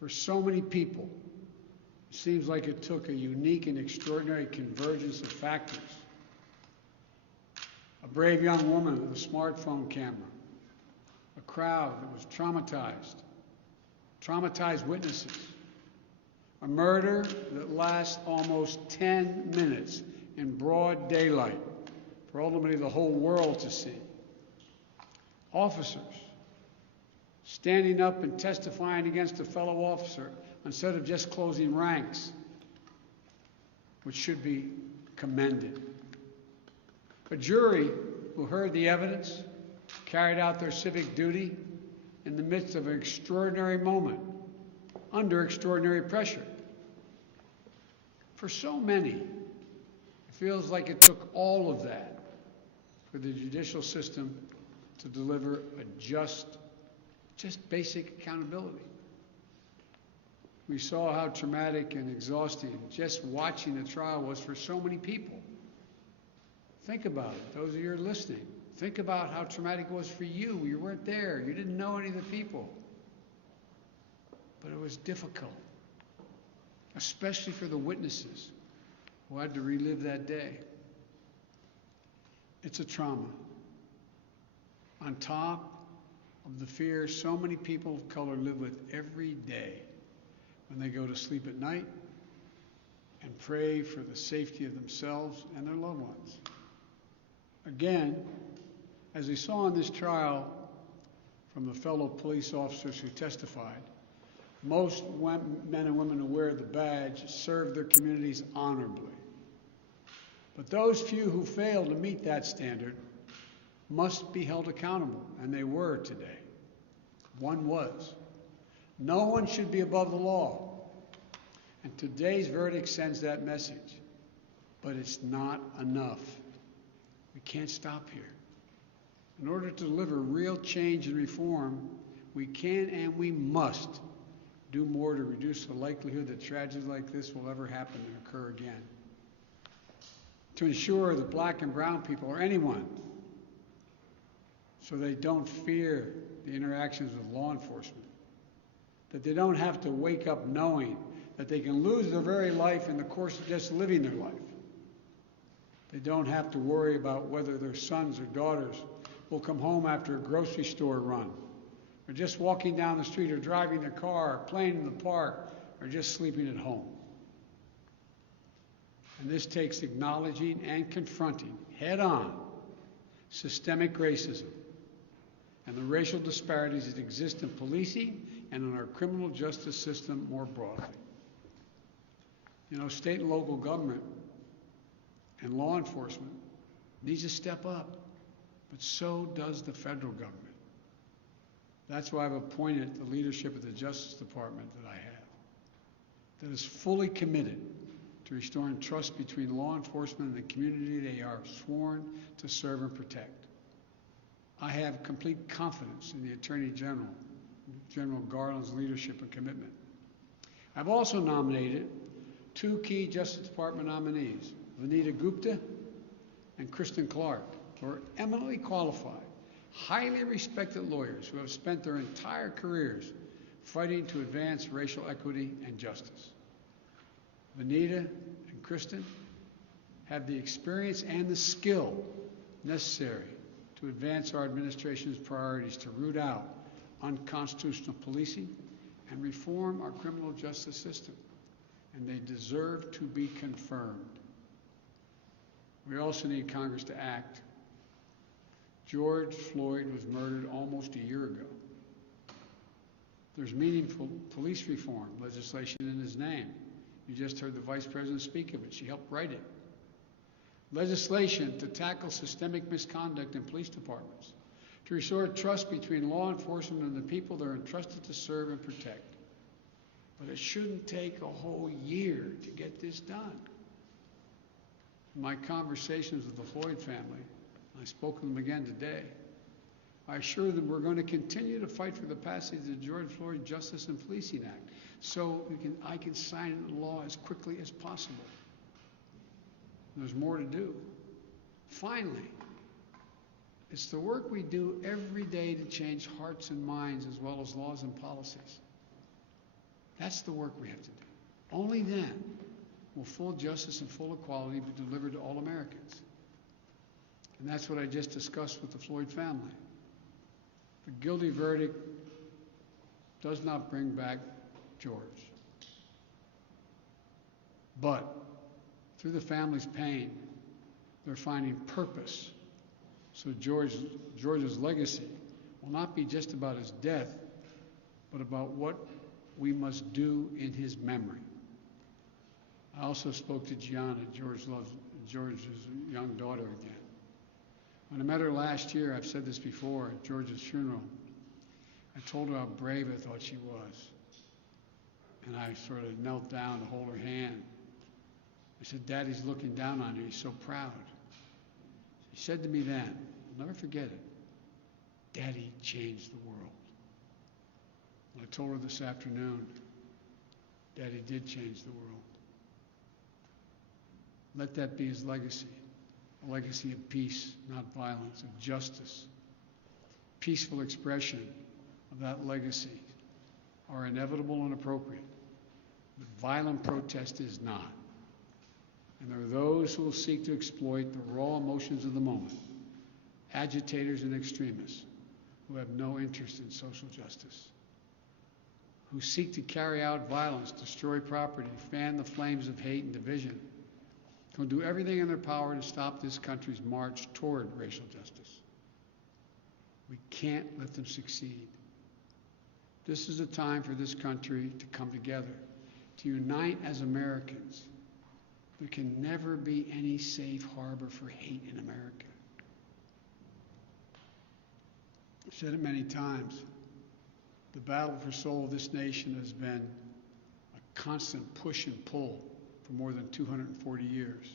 For so many people, it seems like it took a unique and extraordinary convergence of factors. A brave young woman with a smartphone camera, a crowd that was traumatized witnesses, a murder that lasts almost 10 minutes in broad daylight for ultimately the whole world to see. Officers standing up and testifying against a fellow officer instead of just closing ranks, which should be commended. A jury who heard the evidence, carried out their civic duty in the midst of an extraordinary moment, under extraordinary pressure. For so many, it feels like it took all of that for the judicial system to deliver a just basic accountability. We saw how traumatic and exhausting just watching the trial was for so many people. Think about it, those of you who are listening. Think about how traumatic it was for you. You weren't there. You didn't know any of the people. But it was difficult, especially for the witnesses who had to relive that day. It's a trauma. On top of the fear so many people of color live with every day when they go to sleep at night and pray for the safety of themselves and their loved ones. Again, as we saw in this trial from the fellow police officers who testified, most men and women who wear the badge serve their communities honorably. But those few who fail to meet that standard must be held accountable, and they were today. One was. No one should be above the law. And today's verdict sends that message. But it's not enough. We can't stop here. In order to deliver real change and reform, we can and we must do more to reduce the likelihood that tragedies like this will ever happen and occur again. To ensure that black and brown people, or anyone, so they don't fear the interactions with law enforcement, that they don't have to wake up knowing that they can lose their very life in the course of just living their life. They don't have to worry about whether their sons or daughters will come home after a grocery store run, or just walking down the street, or driving their car, or playing in the park, or just sleeping at home. And this takes acknowledging and confronting head-on systemic racism and the racial disparities that exist in policing and in our criminal justice system more broadly. You know, state and local government and law enforcement needs to step up, but so does the federal government. That's why I've appointed the leadership of the Justice Department that I have, that is fully committed to restoring trust between law enforcement and the community they are sworn to serve and protect. I have complete confidence in the Attorney General, General Garland's leadership and commitment. I've also nominated two key Justice Department nominees, Vanita Gupta and Kristen Clark, who are eminently qualified, highly respected lawyers who have spent their entire careers fighting to advance racial equity and justice. Vanita and Kristen have the experience and the skill necessary to advance our administration's priorities to root out unconstitutional policing and reform our criminal justice system, and they deserve to be confirmed. We also need Congress to act. George Floyd was murdered almost a year ago. There's meaningful police reform legislation in his name. You just heard the Vice President speak of it. She helped write it. Legislation to tackle systemic misconduct in police departments, to restore trust between law enforcement and the people they're entrusted to serve and protect. But it shouldn't take a whole year to get this done. In my conversations with the Floyd family, I spoke with them again today, I assure them we're going to continue to fight for the passage of the George Floyd Justice and Policing Act so I can sign it into law as quickly as possible. There's more to do. Finally, it's the work we do every day to change hearts and minds as well as laws and policies. That's the work we have to do. Only then will full justice and full equality be delivered to all Americans. And that's what I just discussed with the Floyd family. The guilty verdict does not bring back George. But through the family's pain, they're finding purpose. So George's legacy will not be just about his death, but about what we must do in his memory. I also spoke to Gianna, George's young daughter again. When I met her last year, I've said this before, at George's funeral, I told her how brave I thought she was. And I sort of knelt down to hold her hand. I said, Daddy's looking down on you, he's so proud. She said to me then, I'll never forget it, Daddy changed the world. And I told her this afternoon, Daddy did change the world. Let that be his legacy, a legacy of peace, not violence, of justice. Peaceful expression of that legacy are inevitable and appropriate, but violent protest is not. And there are those who will seek to exploit the raw emotions of the moment, agitators and extremists who have no interest in social justice, who seek to carry out violence, destroy property, fan the flames of hate and division, who will do everything in their power to stop this country's march toward racial justice. We can't let them succeed. This is a time for this country to come together, to unite as Americans. There can never be any safe harbor for hate in America. I've said it many times. The battle for soul of this nation has been a constant push and pull for more than 240 years.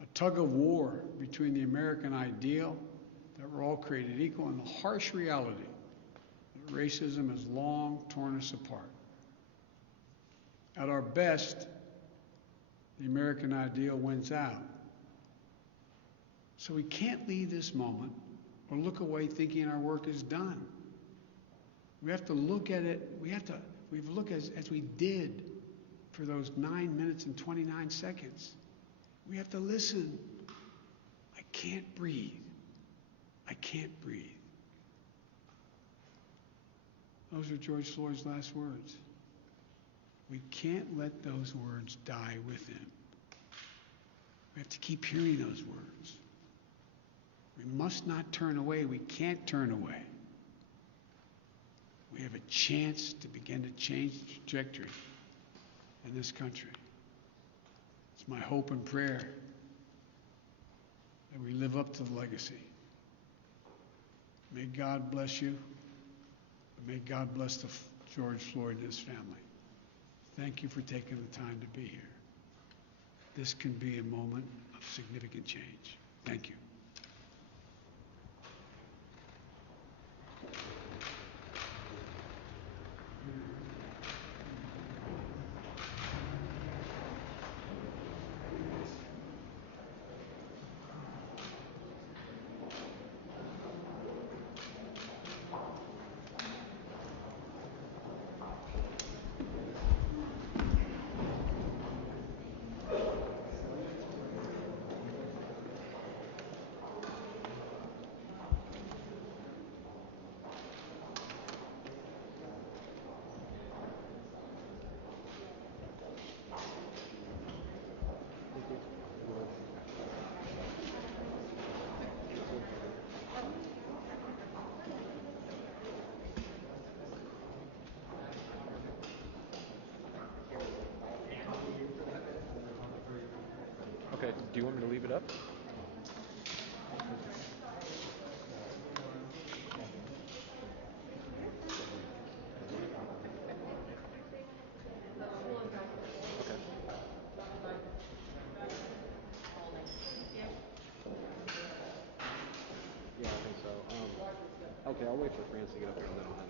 A tug of war between the American ideal that we're all created equal and the harsh reality that racism has long torn us apart. At our best, the American ideal wins out. So we can't leave this moment or look away thinking our work is done. We have to look at it, we've looked as we did for those 9 minutes and 29 seconds. We have to listen. I can't breathe. I can't breathe. Those are George Floyd's last words. We can't let those words die with him. We have to keep hearing those words. We must not turn away. We can't turn away. We have a chance to begin to change the trajectory in this country. It's my hope and prayer that we live up to the legacy. May God bless you. May God bless George Floyd and his family. Thank you for taking the time to be here. This can be a moment of significant change. Thank you. Okay, do you want me to leave it up? Yeah, I think so. Okay, I'll wait for France to get up there and then I'll